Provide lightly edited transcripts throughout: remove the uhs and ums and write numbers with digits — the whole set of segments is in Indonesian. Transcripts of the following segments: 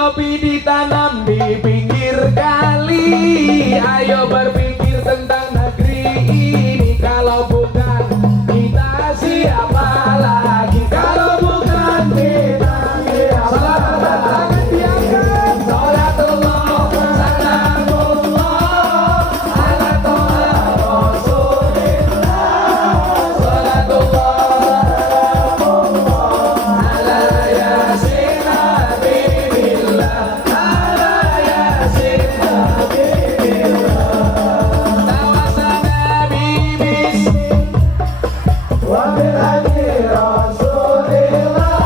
kopi ditanam di pinggir kali. Ayo berpikir tentang negeri ini. Kalau bukan kita siapa lagi? Kalau bukan kita siapa lagi? Diangkat sholatullah salamullah ala toha rasulillah. Sholatullah ala yasin habibillah. Ala yasin habibillah. Tawasana bibis wa bil hadi rasulillah.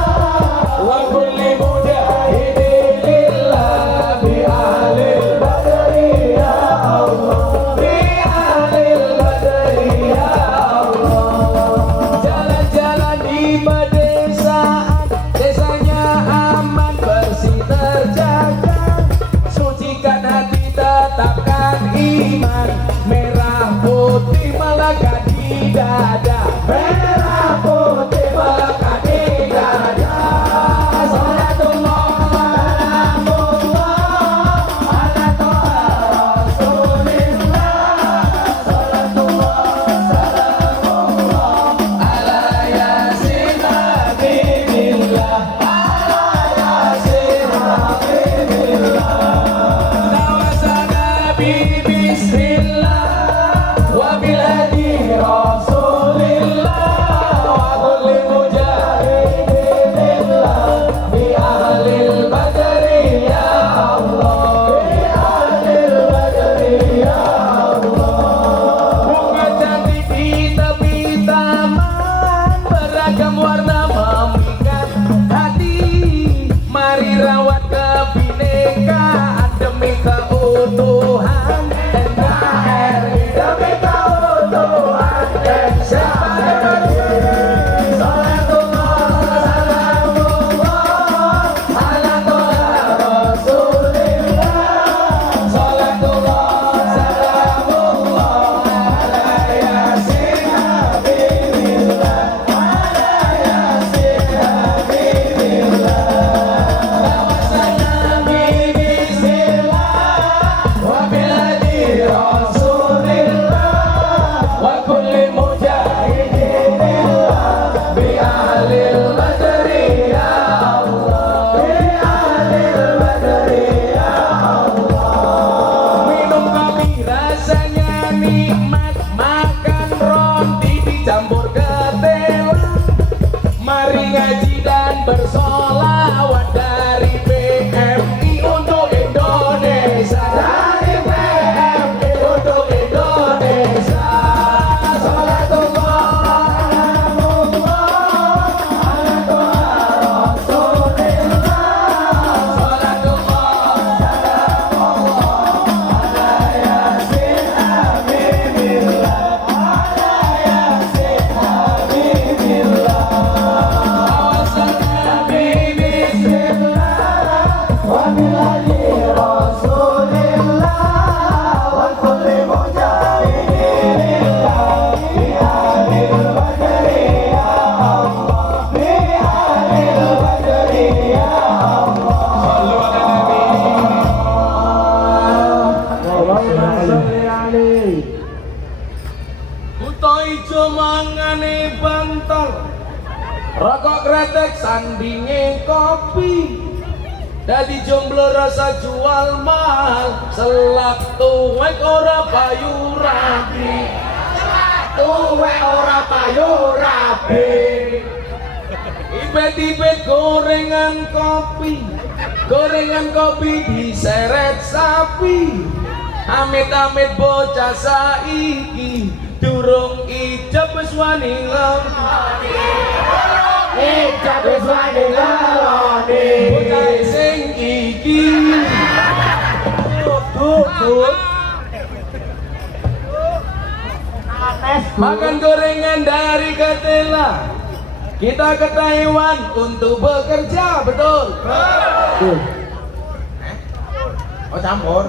Wa kulli mujahidin lillah bi ahlil badri ya Allah. Bi ahlil badri ya Allah. Jalan-jalan di pedesaan, desanya aman bersih terjaga. Sucikan hati, tetapkan iman. Merah putih melekat di dada. Merah putih melekat di dada. Sholatullah salamullah ala toha rasulillah. Sholatullah salamullah ala yasin habibillah. Ala yasin habibillah. Tawasana bismillah wa bil hadi rasulillah. Wa kulli mujahidin lillah bi ahlil badri ya Allah. Bi ahlil badri ya Allah. Bunga cantik di tepi taman, beragam warna memikat hati. Mari rawat kebinekaan demi keutuhan NKRI. Demi keutuhan NKRI. Sholatullah salamullah ala toha rasulillah. Sholatullah salamullah ala yasin habibillah. Ala yasin habibillah. Tawasana bismillah wa bil hadi rasulillah. Wa kulli mujahidin lillah bi ahlil badri ya Allah. Bi ahlil badri ya Allah. Minum kopi rasanya nikmat, makan roti dicampur ketela. Mari ngaji dan bersolawat dari PMI untuk Indonesia. Dari PMI untuk Indonesia. Sholatullah salamullah ala toha rasulillah. Sholatullah salamullah ala yasin habibillah. Ala yasin habibillah. Tawasana bismillah wa bil hadi rasulillah. Wa kulli mujahidin lillah bi ahlil badri ya Allah. Bi ahlil badri ya Allah. Sallu ala nabi. Allahumma sholli alaihi. Buta ijo mangane bantal, rokok kretek sandinge kopi. Dadi jomblo rasa jual mahal, selak tuwek ora payu rapi. Tuwek ora payu rapi. Ibet-ibet gorengan kopi, gorengan kopi diseret sapi. Amit-amit bocah saiki, durung ijab wis wani ngeloni. Ijab wis wani ngeloni. Bocah sing iki makan gorengan dari ketela. Kita ke Taiwan untuk bekerja, betul? Betul. Oh campur.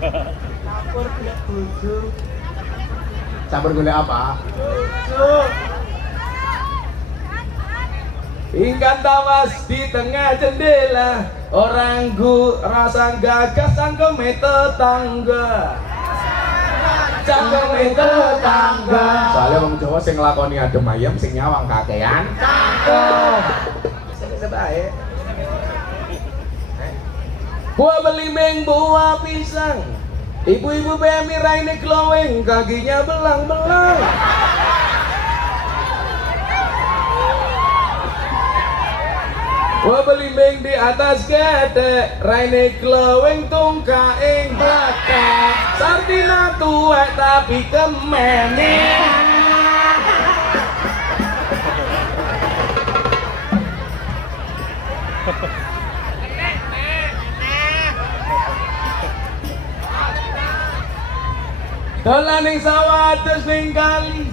Campur gula buju. Campur gula apa? Buju. Ikan tawas di tengah jendela, orang rasa gagas cangkeme tetangga. Cangkeme tetangga. Soalnya wong Jawa sing nglakoni adem ayem sing nyawang kakean. Cangkem. Sing sebae. Buah belimbing, buah pisang. Ibu-ibu BMI raine glowing, kakinya belang-belang. Buah belimbing di atas gede, raine glowing tungkaing belakang. Sartina tuwek tapi kemene. Dolan ning sawah terus ning kali,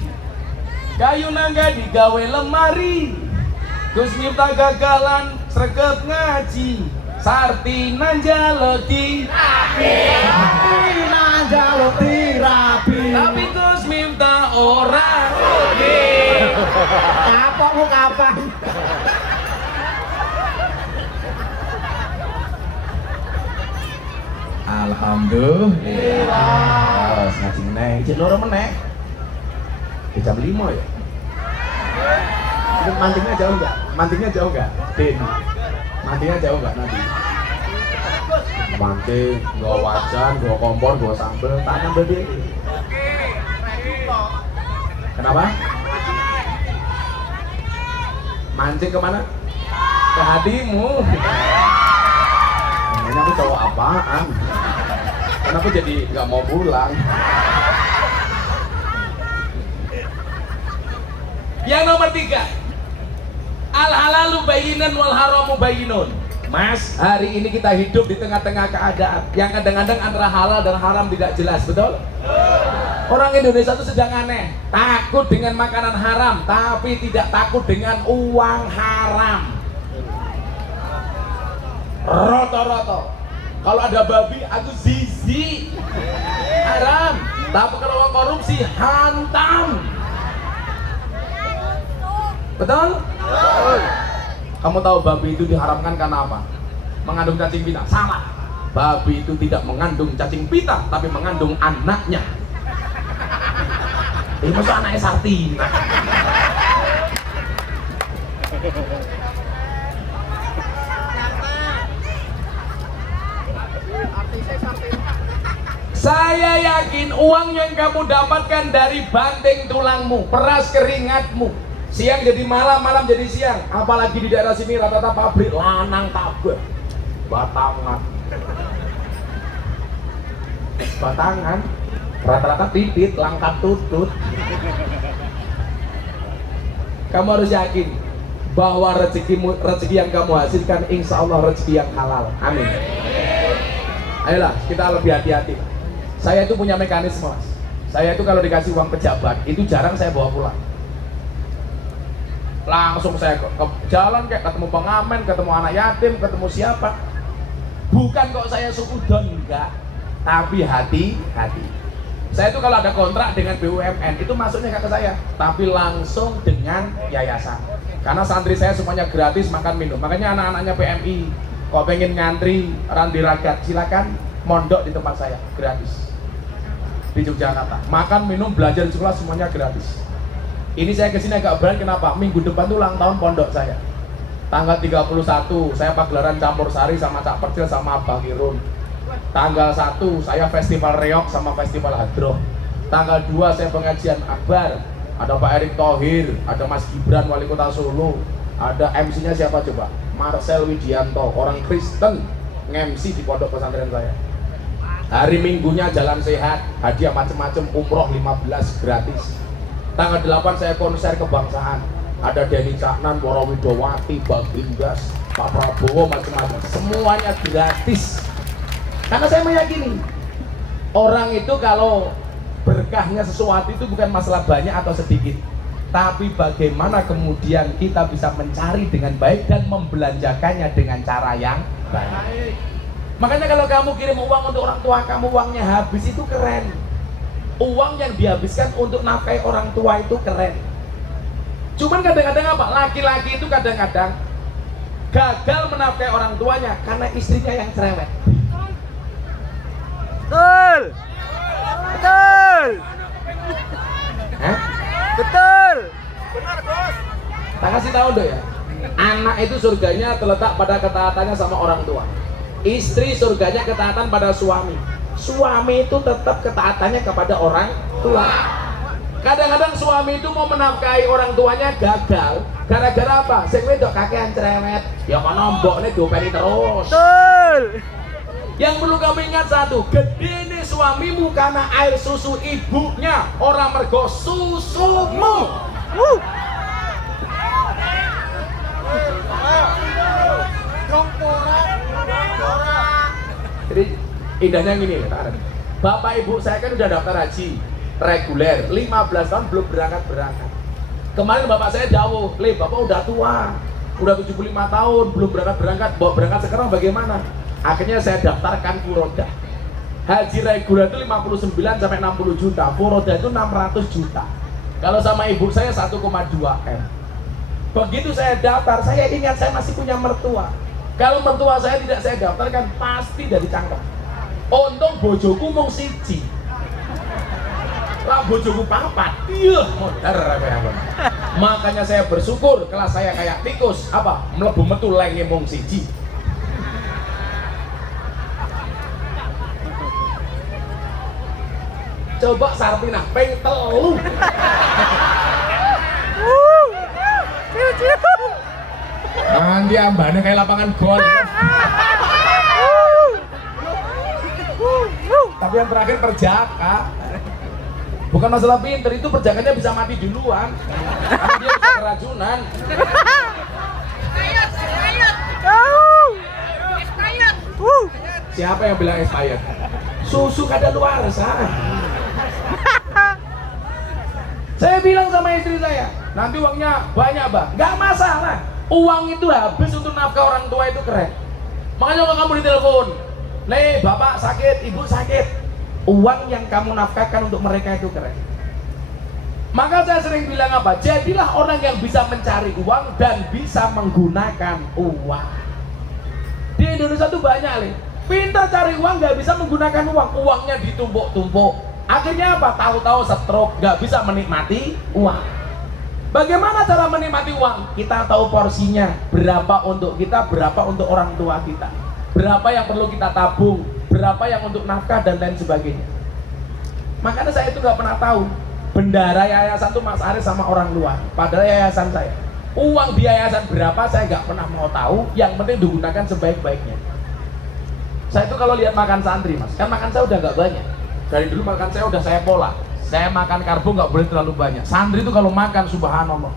kayu nangga digawe lemari. Gus Miftah gagalan sregep ngaji, Sartina njaloti rapi. Sartina njaloti rapi. Tapi Gus Miftah ora rugi. Kapokmu kapan? Alhamdulillah. Ngaji meneh, cek loro meneh. Jam 5 ya. Mantingnya jauh enggak? Mantingnya jauh enggak? Din. Mantingnya jauh enggak nanti? Manting, nggo wajan, nggo kompor, nggo sambel, tak nyambel dia. Kenapa? Mancing kemana? Ke hatimu. Namanya aku cowok apaan? Karena aku jadi nggak mau pulang. Yang nomor 3, al halalu bayinan wal haramu bayinun. Mas, hari ini kita hidup di tengah-tengah keadaan yang kadang-kadang antara halal dan haram tidak jelas, betul? Orang Indonesia itu sedang aneh, takut dengan makanan haram, tapi tidak takut dengan uang haram. Roto-roto. Kalau ada babi, aku zizi, haram. Tapi kalau orang korupsi, hantam. Betul? Kamu tahu babi itu diharamkan karena apa? Mengandung cacing pita. Salah. Babi itu tidak mengandung cacing pita, tapi mengandung anaknya. Ini maksud anaknya Sartina. Saya yakin uang yang kamu dapatkan dari banting tulangmu, peras keringatmu, siang jadi malam, malam jadi siang. Apalagi di daerah sini rata-rata pabrik lanang kabeh. Batangan. Batangan. Rata-rata titit, langkat tutut. Kamu harus yakin bahwa rezeki yang kamu hasilkan insya Allah rezeki yang halal. Amin. Ayolah kita lebih hati-hati. Saya itu punya mekanisme, Mas. Saya itu kalau dikasih uang pejabat itu jarang saya bawa pulang. Langsung saya ke jalan kayak ketemu pengamen, ketemu anak yatim, ketemu siapa. Bukan kok saya sukudon, enggak. Tapi hati-hati. Saya itu kalau ada kontrak dengan BUMN itu masuknya nggak ke saya, tapi langsung dengan yayasan. Karena santri saya semuanya gratis makan minum. Makanya anak-anaknya PMI, kalau pengen ngantri Randi Ragat, silakan mondok di tempat saya gratis di Yogyakarta. Makan minum belajar di sekolah semuanya gratis. Ini saya kesini agak berani, kenapa? Minggu depan tuh ulang tahun pondok saya. Tanggal 31 saya pagelaran campur sari sama Cak Percil sama Abang Irun. Tanggal 1 saya festival reok sama festival hadroh. Tanggal 2 saya pengajian akbar. Ada Pak Erick Thohir, ada Mas Gibran wali kota Solo. Ada MC-nya siapa coba? Marcel Widianto, orang Kristen, nge-MC di pondok pesantren saya. Hari Minggunya jalan sehat, hadiah macem-macem, umroh 15 gratis. Tanggal 8 saya konser kebangsaan. Ada Denny Caknan, Woro Widowati, Bang Indas, Pak Prabowo, macam-macam. Semuanya gratis. Karena saya meyakini orang itu kalau berkahnya sesuatu itu bukan masalah banyak atau sedikit, tapi bagaimana kemudian kita bisa mencari dengan baik dan membelanjakannya dengan cara yang baik. Makanya kalau kamu kirim uang untuk orang tua kamu, uangnya habis, itu keren. Uang yang dihabiskan untuk nafkahi orang tua itu keren. Cuman kadang-kadang apa? Laki-laki itu kadang-kadang gagal menafkahi orang tuanya karena istrinya yang cerewet. Betul. Betul. Hah? Betul. Tak kasih tahu dong ya. Anak itu surganya terletak pada ketaatannya sama orang tua. Istri surganya ketaatan pada suami. Suami itu tetap ketaatannya kepada orang tua. Kadang-kadang suami itu mau menafkahi orang tuanya gagal gara-gara apa? Sing wedok kakean cerewet. Ya kono mbokne diopeni terus. Betul. Yang perlu kamu ingat satu, gede nih suamimu karena air susu ibunya, orang mergo susumu. Jadi indahnya gini, Bapak Ibu saya kan udah daftar haji reguler, 15 tahun belum berangkat. Kemarin bapak saya jauh, bapak udah tua, udah 75 tahun belum berangkat. Bawa berangkat sekarang bagaimana? Akhirnya saya daftarkan furoda. Haji reguler itu 59 sampai 60 juta, furoda itu 600 juta. Kalau sama ibu saya 1,2 M. Begitu saya daftar, saya ingat saya masih punya mertua. Kalau mertua saya tidak saya daftarkan, pasti dari cangkem. Untung bojoku mung siji. Lah bojoku papat. Iya, modar apa. Makanya saya bersyukur kelas saya kayak tikus, apa? Mlebu metu lenge mung siji. Coba Sarpina ping 3. Nanti ambane kayak lapangan golf. Tapi yang terakhir perjaka. Bukan masalah pinter, itu perjakanya bisa mati duluan. Karena dia bisa keracunan. Siapa yang bilang expired? Susu kadaluarsa. Saya bilang sama istri saya, nanti uangnya banyak bang, nggak masalah. Uang itu habis untuk nafkah orang tua itu keren. Makanya kalau kamu ditelepon, nih bapak sakit, ibu sakit, uang yang kamu nafkahkan untuk mereka itu keren. Maka saya sering bilang apa? Jadilah orang yang bisa mencari uang dan bisa menggunakan uang. Di Indonesia tuh banyak nih, pintar cari uang nggak bisa menggunakan uang, uangnya ditumpuk-tumpuk. Akhirnya apa? Tahu-tahu stroke, nggak bisa menikmati uang. Bagaimana cara menikmati uang? Kita tahu porsinya, berapa untuk kita, berapa untuk orang tua kita, berapa yang perlu kita tabung, berapa yang untuk nafkah dan lain sebagainya. Makanya saya itu nggak pernah tahu bendara yayasan itu Mas Aris sama orang luar. Padahal yayasan saya, uang di yayasan berapa saya nggak pernah mau tahu. Yang penting digunakan sebaik-baiknya. Saya itu kalau lihat makan santri mas, kan makan saya udah nggak banyak. Dari dulu makan saya udah saya pola. Saya makan karbo nggak boleh terlalu banyak. Santri itu kalau makan subhanallah,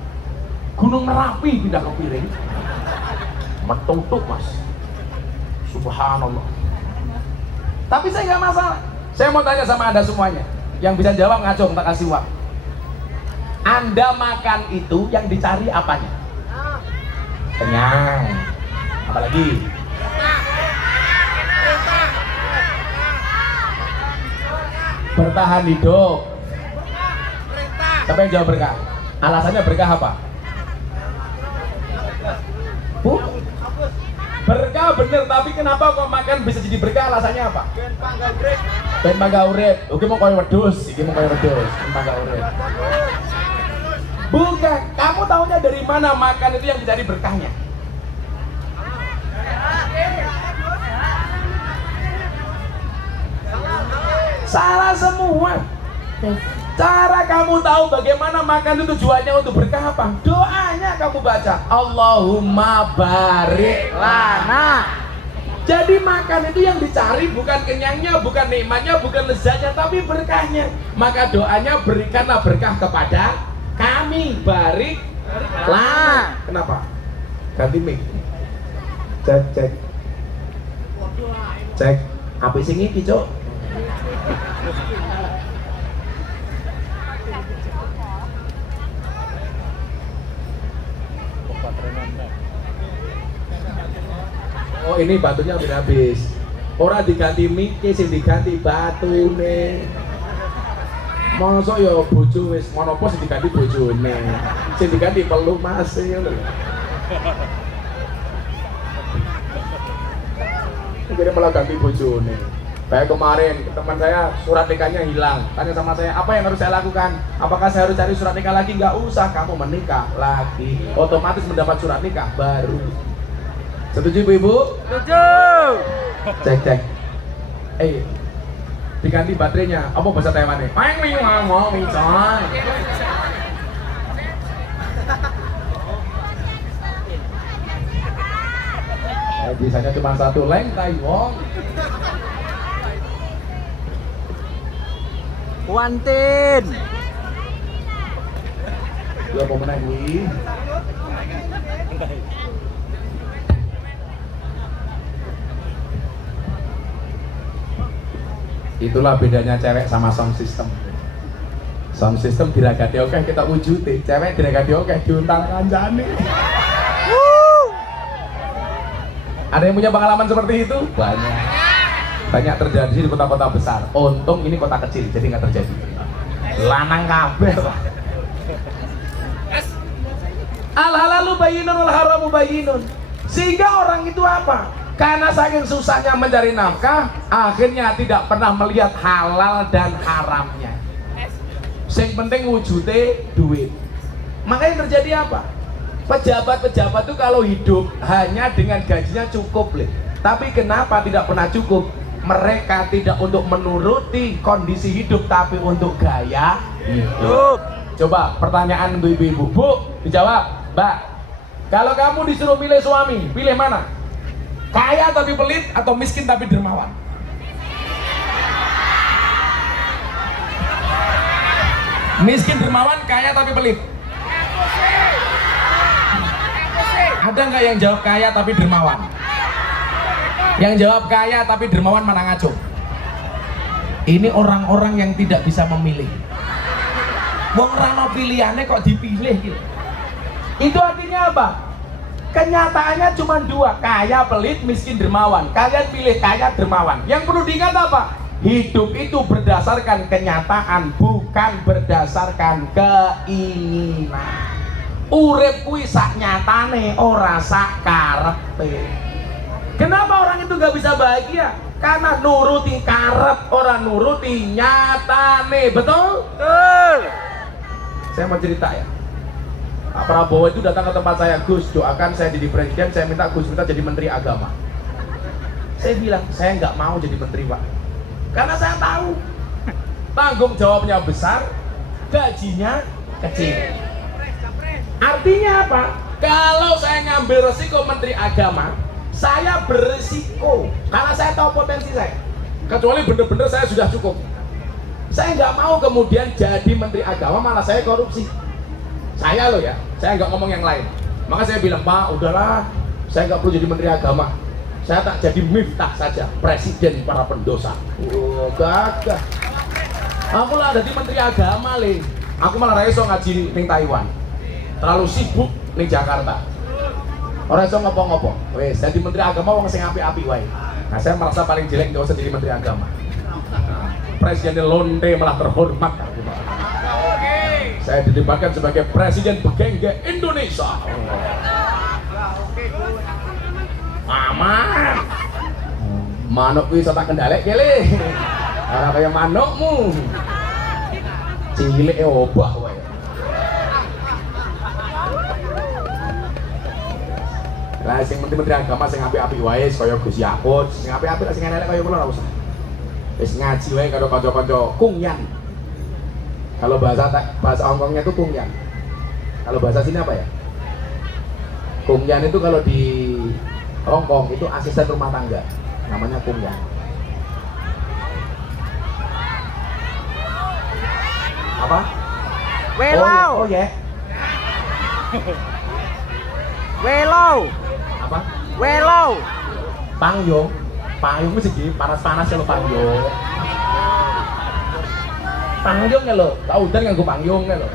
Gunung Merapi pindah ke piring, metutuk mas, subhanallah. Tapi saya nggak masalah. Saya mau tanya sama anda semuanya, yang bisa jawab ngacung tak kasih uang. Anda makan itu yang dicari apanya? Kenyang. Apalagi? Bertahan hidup. Siapa yang jawab berkah? Alasannya berkah apa? Bu? Berkah bener, tapi kenapa kok makan bisa jadi berkah? Alasannya apa? Ben mangga urip. Oke mau koyo wedhus, iki mau koyo wedhus, mangga urip. Bukan, kamu tahunya dari mana makan itu yang dicari berkahnya? Salah semua. Cara kamu tahu bagaimana makan itu tujuannya untuk berkah apa? Doanya kamu baca, Allahumma barik lana. Jadi makan itu yang dicari bukan kenyangnya, bukan nikmatnya, bukan lezatnya, tapi berkahnya. Maka doanya berikanlah berkah kepada kami, barik lana. Kenapa? Ganti mic. Cek. Cek. Apa sing iki, Cuk? Oh ini batunya udah habis. Orang diganti mic, sing diganti batune. Mosok ya bojo wis ngono apa sing diganti bojone. Sing diganti peluk Mas ngono lho. Akhirnya malah ganti bojone. Kayak kemarin teman saya surat nikahnya hilang. Tanya sama saya, apa yang harus saya lakukan? Apakah saya harus cari surat nikah lagi? Nggak usah, kamu menikah lagi. Otomatis mendapat surat nikah baru. Setuju ibu-ibu? Setuju. Cek. Diganti baterainya. Apa bahasa Taiwan nih? Main mau coy. Bisanya cuma satu leng Taiwan. Kuantin. Dua pemenang ini. Itulah bedanya cewek sama sound system. Sound system diragati oke kita wujudi, cewek diragati oke diuntang kancane. Ada yang punya pengalaman seperti itu? Banyak terjadi di kota-kota besar. Untung ini kota kecil jadi nggak terjadi. Lanang kabeh. Al halalu bayyinun wal haramu bayyinun. Sehingga orang itu apa? Karena saking susahnya mencari nafkah, akhirnya tidak pernah melihat halal dan haramnya. Yang penting wujudnya duit. Makanya terjadi apa? Pejabat-pejabat itu kalau hidup hanya dengan gajinya cukup, tapi kenapa tidak pernah cukup? Mereka tidak untuk menuruti kondisi hidup, tapi untuk gaya hidup. Coba pertanyaan ibu-ibu, Bu, dijawab, Mbak. Kalau kamu disuruh pilih suami, pilih mana? Kaya tapi pelit atau miskin tapi dermawan? Miskin dermawan, kaya tapi pelit. Ada nggak yang jawab kaya tapi dermawan? Yang jawab kaya tapi dermawan mana ngaco? Ini orang-orang yang tidak bisa memilih. Wong rano pilihannya kok dipilih gitu. Itu artinya apa? Kenyataannya cuma dua, kaya pelit, miskin dermawan. Kalian pilih kaya dermawan. Yang perlu diingat apa? Hidup itu berdasarkan kenyataan, bukan berdasarkan keinginan. Urip kuwi sak nyatane, ora sak karepe. Kenapa orang itu gak bisa bahagia? Karena nuruti karep, ora nuruti nyatane. Betul? Betul. Saya mau cerita ya. Pak Prabowo itu datang ke tempat saya, Gus, doakan saya jadi presiden, saya minta Gus minta jadi menteri agama. Saya bilang, saya nggak mau jadi menteri, Pak. Karena saya tahu tanggung jawabnya besar, gajinya kecil. Artinya apa? Kalau saya ngambil resiko menteri agama, saya beresiko karena saya tahu potensi saya. Kecuali bener-bener saya sudah cukup. Saya nggak mau kemudian jadi menteri agama malah saya korupsi. Saya loh ya, saya nggak ngomong yang lain. Maka saya bilang, Pak, udahlah, saya nggak perlu jadi menteri agama. Saya tak jadi Miftah saja, presiden para pendosa. Oh, gagah. Aku lah jadi menteri agama, Le. Aku malah raiso ngaji ning Taiwan. Terlalu sibuk ning Jakarta. Orang iso ngopo-ngopo. Wes, jadi menteri agama wong sing apik-apik wae. Nah, saya merasa paling jelek nggak usah jadi menteri agama. Presiden lonte malah terhormat. Saya ditempatkan sebagai presiden begengge Indonesia. Aman. Manuk kuwi iso tak kendhalek kele. Ora kaya manukmu. Cilike obah wae. Lah sing menteri agama sing apik-apik wae kaya Gus Yakut, sing apik-apik sing elek kaya kula ora usah. Wis ngaji wae karo kanca-kanca kungyan. Kalau bahasa Hongkongnya itu kungyan. Kalau bahasa sini apa ya? Kungyan itu kalau di Hongkong itu asisten rumah tangga. Namanya kungyan. Apa? Welau. Oh ya. Welau. Apa? Welau. Pangyong. Pangyong itu segi panas-panas kalau pangyong. Pangyong ya lo, tau udah nganggo pangyong ya lo.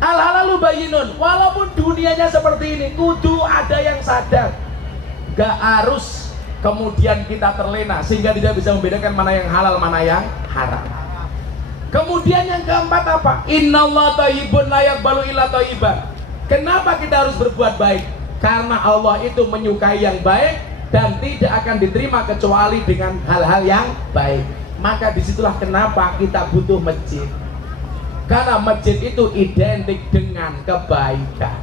Al halalu bayyinun. Walaupun dunianya seperti ini, kudu ada yang sadar. Gak harus kemudian kita terlena sehingga tidak bisa membedakan mana yang halal mana yang haram. Kemudian yang keempat apa? Innallaha thayyibun la yaqbalu illa thayyiban. Kenapa kita harus berbuat baik? Karena Allah itu menyukai yang baik dan tidak akan diterima kecuali dengan hal-hal yang baik. Maka disitulah kenapa kita butuh masjid. Karena masjid itu identik dengan kebaikan.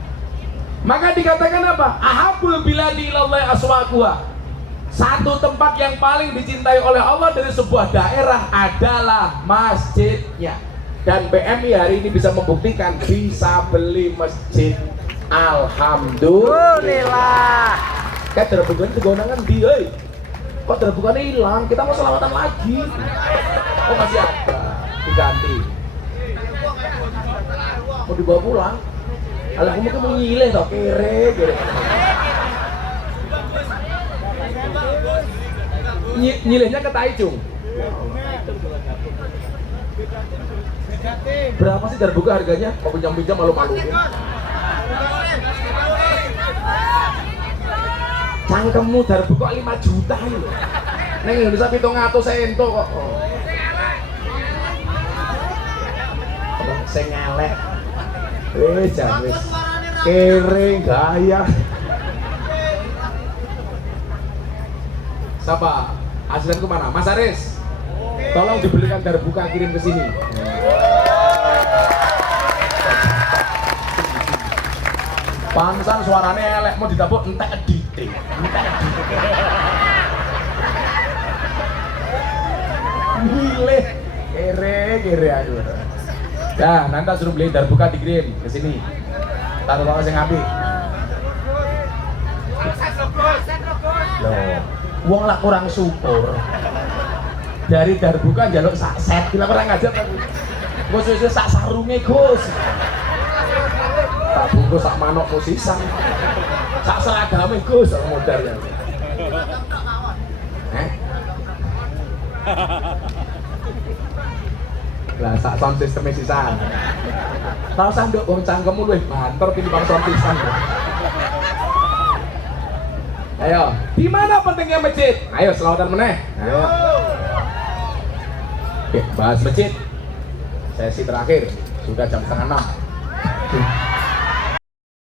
Maka dikatakan apa? Ahabul biladi ilallahi aswaquha. Satu tempat yang paling dicintai oleh Allah dari sebuah daerah adalah masjidnya. Dan PMI hari ini bisa membuktikan bisa beli masjid. Alhamdulillah. Kayak terbukaan kegonangan di, kok terbukaan hilang? Kita mau selawatan lagi. Oh masih ada, diganti. Mau dibawa pulang? Alah, kamu kan mau nyileh toh, kere. Nyilehnya ke Taicung. Berapa sih terbuka harganya? Mau pinjam-pinjam malu-maluin. Cangkemmu terbuka 5 juta ini. Neng Indonesia 700 sento kok. Sing ngelek. Jangan wis kere gaya. Siapa? Asistenku mana? Mas Aris. Tolong dibelikan terbuka kirim ke sini. Pansan suaranya elek mau ditabuk entek editing. Gile. Kere aku. Nah, nanti suruh beli terbuka dikirim ke sini. Taruh bawa sing api. Loh, wong lah kurang syukur. Dari terbuka jaluk sak set, kita kurang ajar tapi. Gus sak sarunge Gus. Tak bungkus sak manuk posisan. Sak seragame Gus sak modelnya. Lah sak sound system sisan. Tahu sanduk wong cangkemmu luwih banter tinimbang sound system. Ayo, di mana pentingnya masjid? Ayo selawatan meneh. Ayo. Oke, bahas masjid. Sesi terakhir sudah jam 5:30.